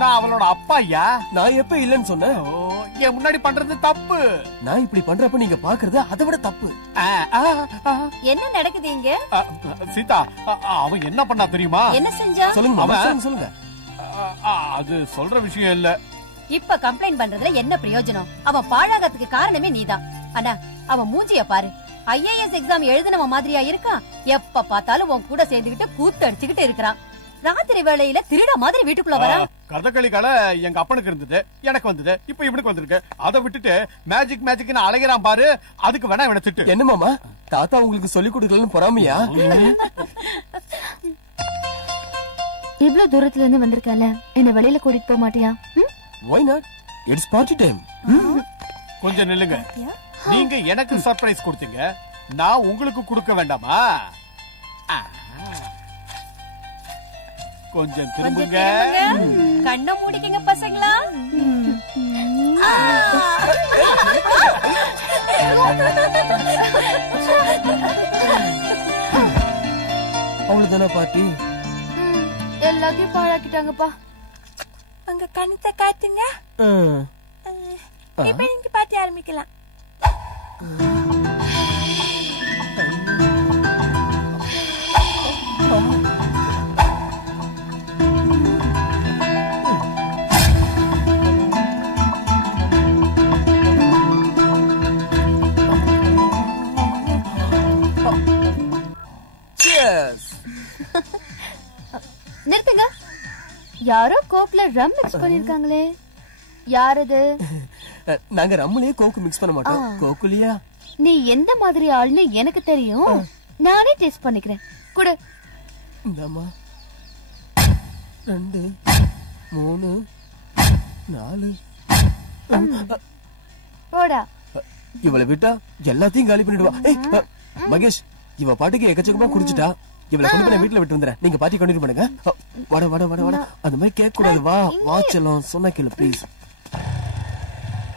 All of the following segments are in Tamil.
நான் அவளோட அப்பா ஐயா. நான் எப்ப இல்லன்னு சொன்னேன்? என் முன்னாடி பண்றது தப்பு. நான் இப்படி பண்றப்ப நீங்க பாக்குறது அதை விட தப்பு. என்ன நடக்குது இங்க? சீதா, அவன் என்ன பண்ணா தெரியுமா? என்ன செஞ்சா? சொல்லுங்க சொல்லுங்க. அது சொல்ற விஷயம் இல்ல. இப்ப கம்ப்ளைண்ட் பண்றதுல என்ன பிரயோஜனம்? அவன் பாழாகத்துக்கு காரணமே நீதான். அண்ணா, அவன் மூஞ்சிய பாரு. IAS எக்ஸாம் எழுதினவ மாதிரியா இருக்கான். எப்ப பார்த்தாலும் உன் கூட சேர்ந்துகிட்டு கூத்து அடிச்சுக்கிட்டு இருக்கிறான். ராத்திரி வேளையில திருட மாதிரி வீட்டுக்குள்ள வர. கதகளி கலை எங்க அப்பனுக்கு இருந்தது, எனக்கு வந்தது, இப்ப இவனுக்கு வந்திருக்கு. அதை விட்டுட்டு மேஜிக் மேஜிக்னு அலைகிறான் பாரு. அதுக்கு வேணா இவனை திட்டு. என்ன மாமா, தாத்தா உங்களுக்கு சொல்லி கொடுக்கலன்னு பொறாமையா? இவ்வளவு தூரத்துல இருந்து வந்திருக்கல, என்ன வெளியில கூட்டிட்டு போக மாட்டியா? Why not? It's party time. கொஞ்சம் நில்லுங்க. நீங்க எனக்கு சர்ப்ரைஸ் கொடுத்தீங்க, நான் உங்களுக்கு கொடுக்க வேண்டாமா? கொஞ்சம் திரும்புங்க. கண்ணை மூடிக்கங்க பசங்களா. அவ்வளவுதானா பாட்டி? எல்லாத்தையும் பாழாக்கிட்டாங்கப்பா. அங்க கண்ணத்தை காட்டுங்க. இப்ப நீங்க பாட்டி ஆரம்பிக்கலாம். நிறுத்துங்க. யாரோ கோக்ல ரம் மிக்ஸ் பண்ணிருக்காங்களே, யார் அது? நாங்க ரம்முலயே கோக்கு மிக்ஸ் பண்ண மாட்டோம். கோக்குலியா? நீ எந்த மாதிரி ஆள்னு எனக்கு தெரியும். நானே டேஸ்ட் பண்ணிக்கிறேன். குடு. இந்தாமா. 2 3 4. போடா. இவளை விட்டா எல்லாத்தையும் காலி பண்ணிடுவா. மகேஷ், இவ பாட்டுக்கு எக்கச்சக்கமா குடிச்சிட்டா. இவளை கொண்டு போய் வீட்டுல விட்டு வந்துறேன். நீங்க பாட்டி கண்டினியூ பண்ணுங்க. வட வட வட வட அந்த மாதிரி கேட்க கூடாது. வா வாச்சலாம் சொன்ன கேளு ப்ளீஸ்.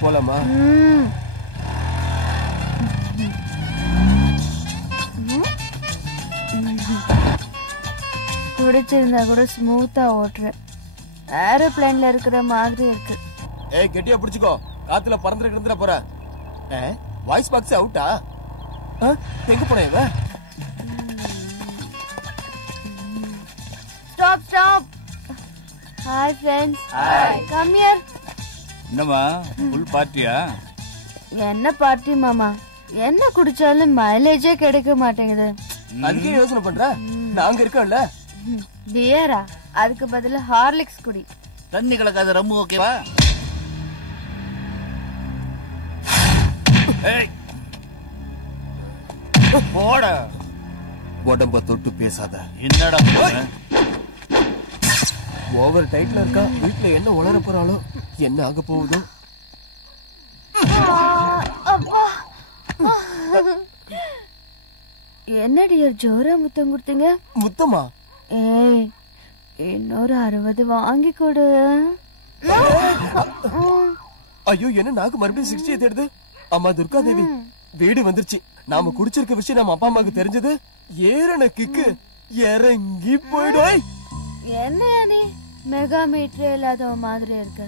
போலாமா? குடிச்சிருந்தா கூட ஸ்மூத்தா ஓட்டுறேன். ஏரோப்ளேன்ல இருக்கிற மாதிரி இருக்கு. கெட்டியா பிடிச்சுக்கோ, காத்துல பறந்துட்டு இருந்துட போற. வாய்ஸ் பாக்ஸ் அவுட்டா? எங்க போன இவ? Stop stop. Hi friends. Come here. என்னம்மா, ஃபுல் பார்ட்டியா? என்ன பார்ட்டி மாமா? என்ன குடிச்சாலும் மைலேஜே கிடைக்க மாட்டேங்குது. அதுக்கே யோசனை பண்ற? நாங்க இருக்கோம்ல. பியரா? அதுக்கு பதிலா ஹார்லிக்ஸ் குடி. தண்ணி கலக்காத ரம்மு ஓகேவா? போட. உடம்ப தொட்டு பேசாத. என்னடா ஓவர் டைட்ல இருக்கா. வீட்டுல என்ன உளர போறாளோ, என்ன ஆக போகுதோ. என்னடி ஜோரா முத்தம் கொடுத்தீங்க? முத்தமா? ஏய், இன்னொரு 60 வாங்கி கொடு. ஐயோ, என்ன நாக்கு மறுபடியும் 60 தேடுது. அம்மா துர்கா தேவி, வீடு வந்துருச்சு. நாம குடிச்சிருக்க விஷயம் நம்ம அப்பா அம்மாக்கு தெரிஞ்சது, ஏறன கிக்கு இறங்கி போயிடும். என்ன நீ மெகா மீட்டர் இல்லாத மாதிரி இருக்க.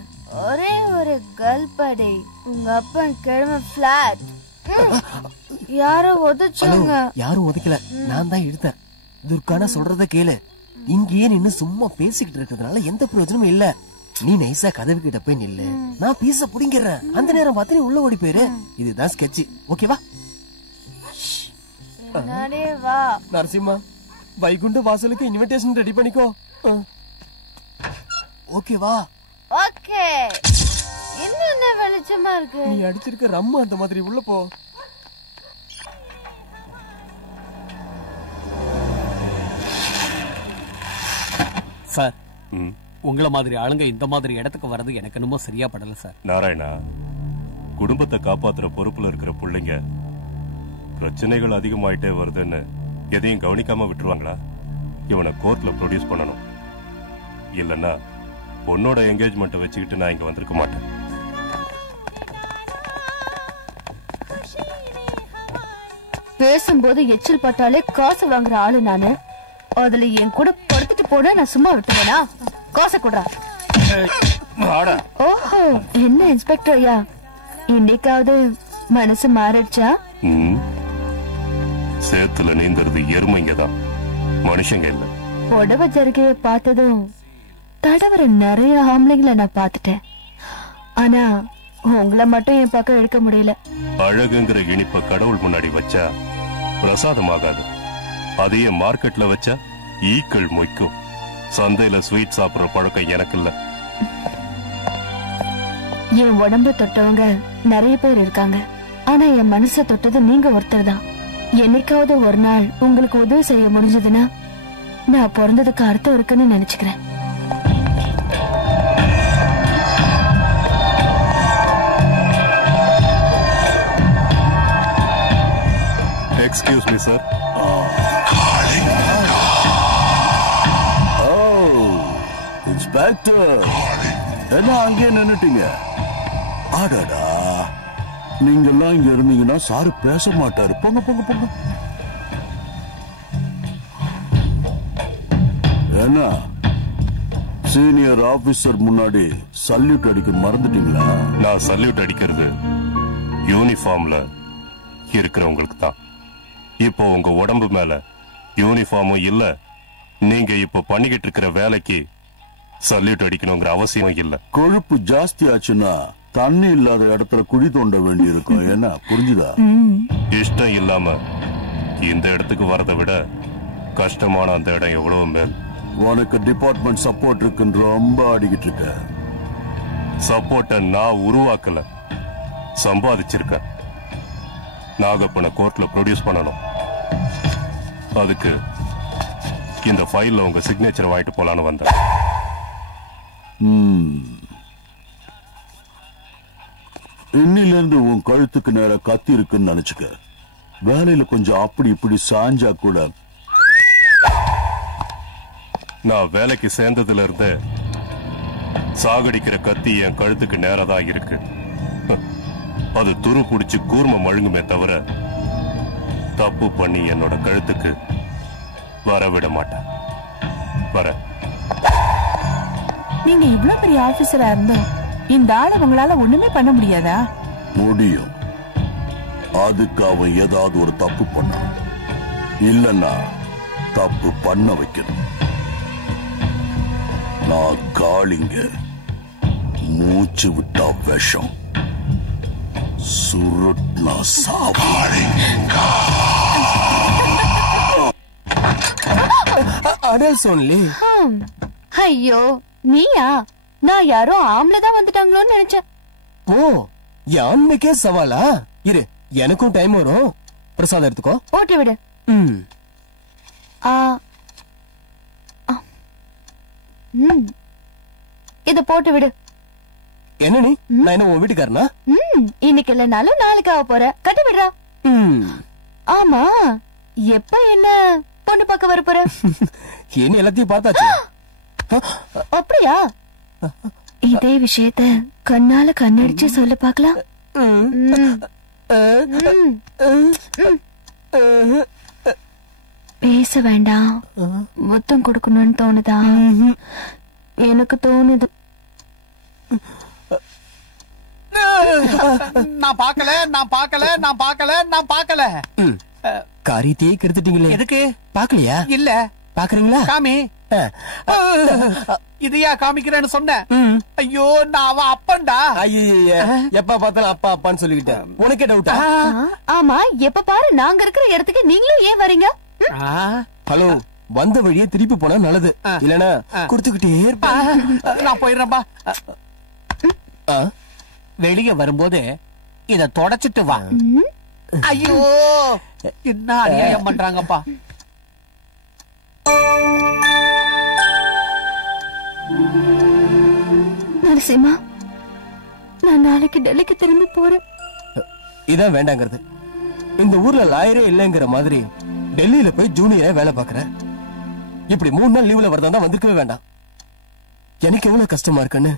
ஒரே ஒரு கல்படி. உங்க அப்பா கிழமை பிளாட். யாரோ உதச்சாங்க. யாரும் உதைக்கல, நான் தான் எடுத்தேன். துர்கானா சொல்றத கேளு. இங்கேயே நின்னு சும்மா பேசிக்கிட்டு இருக்கிறதுனால எந்த பிரயோஜனமும் இல்ல. நீ நைசா கதவு கிட்ட போய் நில்லு, நான் பீச புடிங்கிறேன். அந்த நேரம் பார்த்து நீ உள்ள ஓடி போயிரு. இதுதான் ஸ்கெட்ச், ஓகேவா? வா நரசிம்மா, வைகுண்ட வாசலுக்கு இன்விடேஷன் ரெடி பண்ணிக்கோ. ஓகேவா? ஓகே. இன்னும் என்ன வெளிச்சமா இருக்கு. நீ அடிச்சிருக்க ரம்மு அந்த மாதிரி உள்ள போ. சார், உங்கள மாதிரி ஆளுங்க இந்த மாதிரி இடத்துக்கு வர்றது எனக்கு என்னமோ சரியா படல சார். நாராயணா, குடும்பத்தை காப்பாத்துற பொறுப்புல இருக்கிற பிள்ளைங்க பிரச்சனைகள் அதிகமாயிட்டே வருதுன்னு எதையும் கவனிக்காம விட்டுருவாங்களா? இவனை கோர்ட்ல ப்ரொடியூஸ் பண்ணணும். இல்லன்னா பொண்ணோட என்கேஜ்மெண்ட்டை வச்சுக்கிட்டு நான் இங்க வந்திருக்க மாட்டேன். பேசும்போது எச்சில் பட்டாலே காசு வாங்குற ஆளு நானு. அதுல என் கூட படுத்துட்டு போனா நான் சும்மா விட்டுவேனா? காசை குடுறா. வாடா. ஓஹோ, என்ன இன்ஸ்பெக்டர் ஐயா, இன்னைக்காவது மனசு மாறிடுச்சா? சேத்துல நீந்துறது எருமைங்கதான், மனுஷங்க இல்ல. புடவை ஜருகைய பார்த்ததும் தடவர நிறைய ஆம்பளைங்களை நான் பாத்துட்டேன். ஆனா உங்களை மட்டும் என் பக்கம் எடுக்க முடியல. அழகுங்கிற இனிப்ப கடவுள் முன்னாடி வச்சா பிரசாதமாகாது. அதையே மார்க்கெட்ல வச்சா ஈக்கள் மொய்க்கும். சந்தையில ஸ்வீட் சாப்பிடுற பழக்கம் எனக்கு இல்ல. என் உடம்பு தொட்டவங்க நிறைய பேர் இருக்காங்க. ஆனா என் மனசை தொட்டது நீங்க ஒருத்தர் தான். என்னைக்காவது ஒரு நாள் உங்களுக்கு உதவி செய்ய முடிஞ்சதுன்னா நான் பிறந்ததுக்கு அர்த்தம் இருக்குன்னு நினைச்சுக்கிறேன். Excuse me sir. இன்ஸ்பெக்டர், என்ன அங்கே நின்னுட்டீங்க? ஆடாடா, நீங்க எல்லாம் இங்க இருந்தீங்கன்னா சாரு பேச மாட்டாரு. போங்க போங்க போங்க. என்ன சீனியர் ஆபீசர் முன்னாடி சல்யூட் அடிக்க மறந்துட்டீங்களா? நான் சல்யூட் அடிக்கிறது யூனிஃபார்ம்ல இருக்கிறவங்களுக்கு தான். இப்போ உங்க உடம்பு மேல யூனிஃபார்மும் இல்ல, நீங்க இப்ப பண்ணிக்கிட்டு இருக்கிற வேலைக்கு சல்யூட் அடிக்கணுங்கிற அவசியம் இல்ல. கொழுப்பு ஜாஸ்தி ஆச்சுன்னா தண்ணி இல்லாத இடத்துல குழி தோண்ட வேண்டி இருக்கும். என்ன புரிஞ்சுதா? இஷ்டம் இல்லாம இந்த இடத்துக்கு வரதை விட கஷ்டமான அந்த இடம் எவ்வளவு மேல். உனக்கு டிபார்ட்மெண்ட் சப்போர்ட் இருக்குன்னு ரொம்ப ஆடிக்கிட்டு இருக்க. சப்போர்ட்ட நான் உருவாக்கல, சம்பாதிச்சிருக்கேன். நாகப்பனை கோர்ட்ல ப்ரொடியூஸ் பண்ணணும். அதுக்கு இந்த ஃபைல்ல உங்க சிக்னேச்சர் வாங்கிட்டு போலான்னு வந்தேன். இன்னில இருந்து உன் கழுத்துக்கு நேர கத்தி இருக்குன்னு நினைச்சுக்க. வேலையில கொஞ்சம் அப்படி இப்படி சாஞ்சா கூட. நான் வேலைக்கு சேர்ந்ததுல இருந்து சாகடிக்கிற கத்தி என் கழுத்துக்கு நேரதான் இருக்கு. அது துரு புடிச்சு கூர்ம மழுங்குமே தவிர தப்பு பண்ணி என்னோட கழுத்துக்கு வரவிட மாட்டேன். வர நீங்க இவ்வளவு பெரிய ஆபீசரா இருந்தோம் இந்த ஆளை உங்களால ஒண்ணுமே பண்ண முடியாதா? முடியும். அதுக்கு அவன் ஏதாவது ஒரு தப்பு பண்ணான், இல்லன்னா தப்பு பண்ண வைக்கணும். நான் காளிங்க, மூச்சு விட்டா விஷம், சுருட்னா சாப்பாடு. Adults only. ஐயோ நீயா? நான் யாரோ ஆம்பளைதான் வந்துட்டாங்களோன்னு நினைச்சேன். ஓ, யான்மைக்கே சவாலா? இரு, எனக்கும் டைம் வரும். பிரசாதம் எடுத்துக்கோ. ஓட்டி விடு. இத போட்டு விடு. என்ன நீ? நான் என்ன உன் வீட்டுக்காரனா? இன்னைக்கு இல்லனாலும் நாளைக்கு ஆக போற. கட்டி விடுறா. ஆமா, எப்ப என்ன பொண்ணு பார்க்க வர போற? என்ன எல்லாத்தையும் பார்த்தாச்சு. அப்படியா? இதே விஷயத்த கண்ணால கண்ணடிச்சு சொல்ல பாக்கலாம். பேச வேண்டாம், முத்தம் கொடுக்கணும்னு தோணுதா? எனக்கு தோணுது. நான் பாக்கல, நான் பாக்கல, நான் பாக்கல, நான் பாக்கல. காரியத்தையே கெடுத்துட்டீங்களே. எதுக்கு பாக்கலையா? இல்ல. பாக்குறீங்களா? காமி. இதையா காமிக்கிறேன்னு சொன்னேன். ஐயோ, நான் அவன் அப்பன்டா. ஐய, எப்ப பார்த்தாலும் அப்பா அப்பான்னு சொல்லிக்கிட்டேன். உனக்கே டவுட்டா? ஆமா, எப்ப பாரு நாங்க இருக்கிற இடத்துக்கு நீங்களும் ஏன் வரீங்க? ஹலோ, வந்த வழியே திருப்பி போனா நல்லது. இல்லனா கொடுத்துக்கிட்டே இருப்பேன். நான் போயிடுறேன்பா. வெளிய வரும்போது இத தொடச்சிட்டு வா. ஐயோ, என்ன அநியாயம் பண்றாங்கப்பா. நரசிம்மா, நான் நாளைக்கு டெல்லிக்கு திரும்பி போறேன். இதான் வேண்டாங்கிறது. இந்த ஊர்ல லாயரே இல்லங்கிற மாதிரி டெல்லியில போய் ஜூனியரா வேலை பாக்குறேன். இப்படி 3 நாள் லீவ்ல வரதா வந்திருக்கவே வேண்டாம். எனக்கு எவ்வளவு கஷ்டமா இருக்குன்னு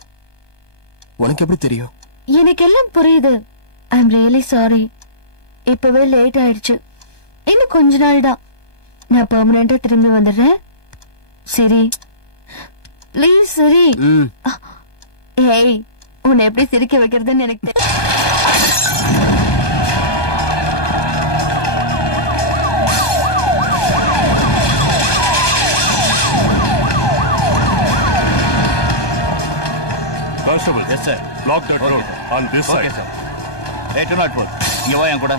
உனக்கு எப்படி தெரியும்? எனக்கு எல்லாம் புரியுது. I am really sorry. இப்பவே லேட் ஆயிடுச்சு. இன்னும் கொஞ்ச நாள் தான். நான் பெர்மனண்டா திரும்பி வந்துடுறேன். சரி, ப்ளீஸ் சரி. ஏய், உன்னை எப்படி சிரிக்க வைக்கிறதுன்னு எனக்கு Constable, Yes, sir. block that Okay, road sir. on this Okay, side. sir. Hey, 204. இங்க வா என் கூட.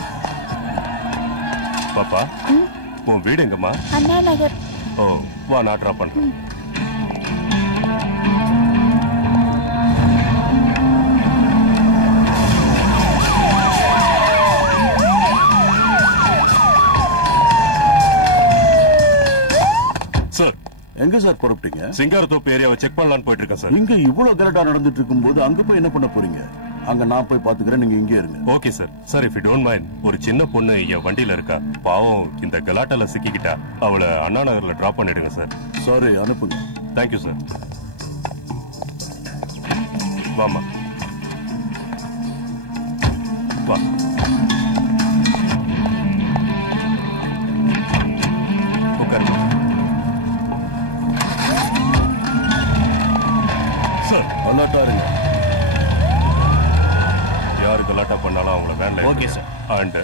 பாப்பா, உன் வீடு எங்கம்மா? அண்ணா நகர். ஓ, வா நான் டிராப் பண்றேன். சார், எங்க சார் புறப்பட்டீங்க? சிங்காரத்தோப்பு ஏரியாவை செக் பண்ணலான்னு போயிட்டு இருக்கேன் சார். இங்க இவ்வளவு கலட்டா நடந்துட்டு இருக்கும்போது அங்க போய் என்ன பண்ண போறீங்க? அங்க நான் போய் பாத்துக்கிறேன், நீங்க இங்கே இருங்க. Okay sir. Sir, if you don't mind, ஒரு சின்ன பொண்ணு என் வண்டியில இருக்கா. பாவம் இந்த கலாட்டால சிக்கிக்கிட்டா. அவளை அண்ணா நகர்ல டிராப் பண்ணிடுங்க சார். சாரி, அனுப்புங்க. Thank you sir. வாமா, வா. உட்காருங்க சார். அலர்ட்டா இருங்க. யாரு கலாட்டா பண்ணாலும் அவங்கள வேன்ல Okay, sir. அண்ட்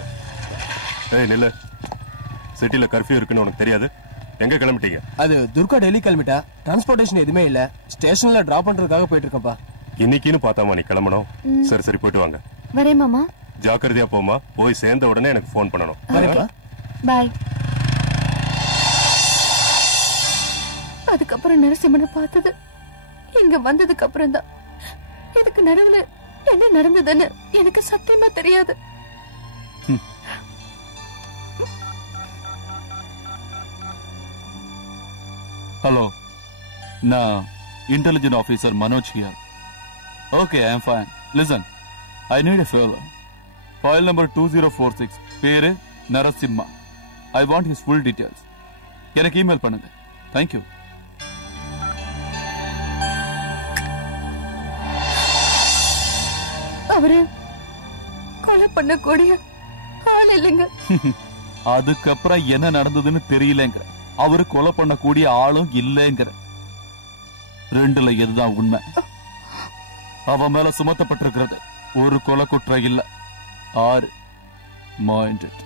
ஏய் நில்ல. சிட்டில கர்ஃபியூ இருக்குன்னு உனக்கு தெரியாது? எங்க கிளம்பிட்டீங்க? அது துர்கா டெல்லி கிளம்பிட்டா. டிரான்ஸ்போர்டேஷன் எதுவுமே இல்ல. ஸ்டேஷன்ல டிராப் பண்றதுக்காக போயிட்டு இருக்கேன்ப்பா. இன்னைக்குன்னு பார்த்தாமா நீ கிளம்பணும். சரி சரி, போயிட்டு வாங்க. வரேன் மாமா. ஜாக்கிரதையா போமா. போய் சேர்ந்த உடனே எனக்கு ஃபோன் பண்ணணும். வரேன்ப்பா. பாய். அதுக்கப்புறம் நரசிம்மனை பார்த்தது இங்க வந்ததுக்கு அப்புறம் தான். இதுக்கு நடுவுல என்ன நடந்ததுன்னு எனக்கு சத்தியமா தெரியாது. Hello, நான் intelligent officer Manoj here. Okay, I am fine. Listen, I need a favor. File number 2046. பேரு Narasimha. I want his full details. எனக்கு இமெயில் பண்ணுங்க. Thank you. அவரு கொலை பண்ணக்கூடிய ஆள் இல்லைங்க. அதுக்கப்புறம் என்ன நடந்ததுன்னு தெரியலங்கிற. அவரு கொலை பண்ணக்கூடிய ஆளும் இல்லைங்கிற. ரெண்டுல எதுதான் உண்மை? அவன் மேல சுமத்தப்பட்டிருக்கிறது ஒரு கொலை குற்றம் இல்ல, 6 minded.